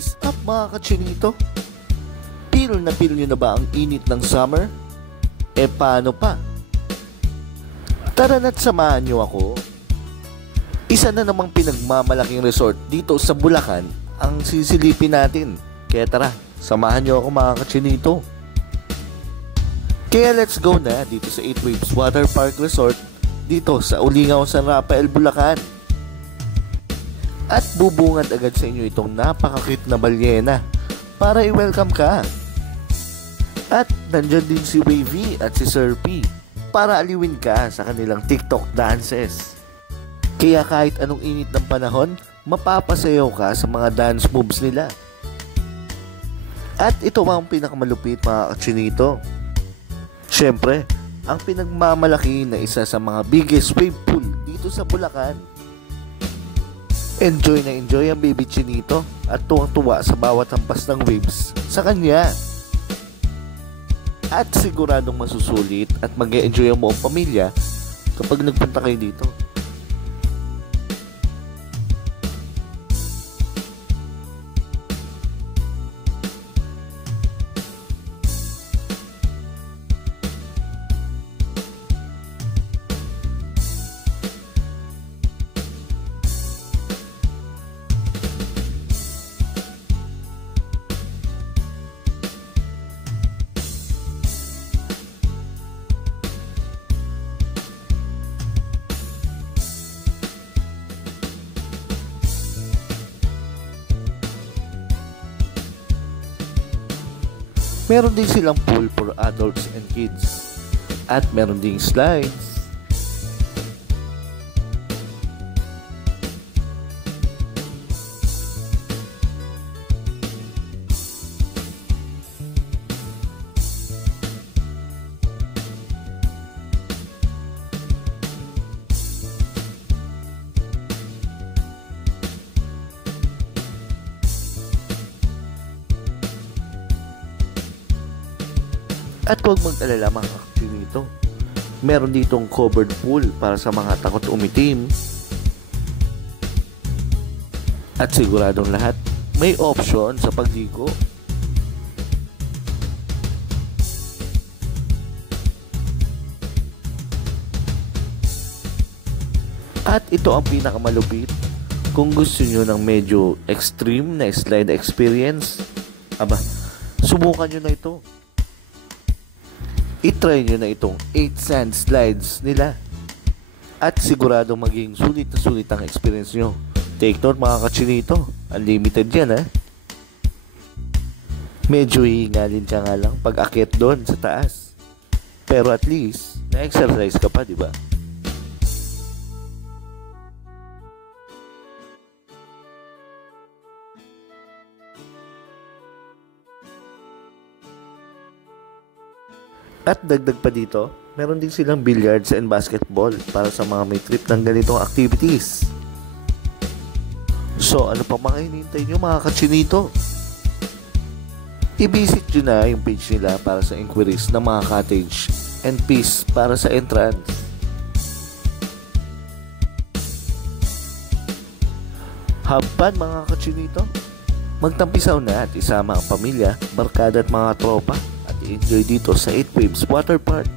Is up mga kachinito? Feel nyo na ba ang init ng summer? Paano pa? Tara na't samahan nyo ako. Isa na namang pinagmamalaking resort dito sa Bulacan ang sisilipin natin. Kaya tara, samahan nyo ako mga kachinito. Kaya let's go na dito sa 8 Waves Water Park Resort dito sa Ulingaw, San Rafael, Bulacan. At bubungad agad sa inyo itong napaka-cute na balyena para i-welcome ka. At nandyan din si Wavy at si Sir P para aliwin ka sa kanilang TikTok dances. Kaya kahit anong init ng panahon, mapapasayaw ka sa mga dance moves nila. At ito ang pinakamalupit mga kachinito. Siyempre, ang pinagmamalaki na isa sa mga biggest wave pool dito sa Bulacan. Enjoy na enjoy ang baby chinito at tuwang-tuwa sa bawat hampas ng waves sa kanya. At siguradong masusulit at mag-e-enjoy ang buong pamilya kapag nagpunta kayo dito. Meron din silang pool for adults and kids. At meron ding slides. At huwag mag-alala mga kachinito, meron ditong covered pool para sa mga takot umitim. At siguradong lahat may option sa pagdigo. At ito ang pinakamalupit. Kung gusto nyo ng medyo extreme na slide experience, subukan nyo na ito. I-try nyo na itong 8 sand slides nila. At sigurado maging sulit na sulit ang experience nyo. Take note mga kachinito, unlimited yan ha. Medyo hihingalin ka nga lang pag akyat doon sa taas. Pero at least, na-exercise ka pa, diba? At dagdag pa dito, meron din silang billiards and basketball para sa mga may trip ng ganitong activities. So ano pa mga hinihintay nyo mga kachinito? I-visit nyo na yung page nila para sa inquiries ng mga cottage and fees para sa entrance. Have fun mga kachinito! Magtampisaw na at isama ang pamilya, barkada at mga tropa. Enjoy dito sa 8 Waves Water Park.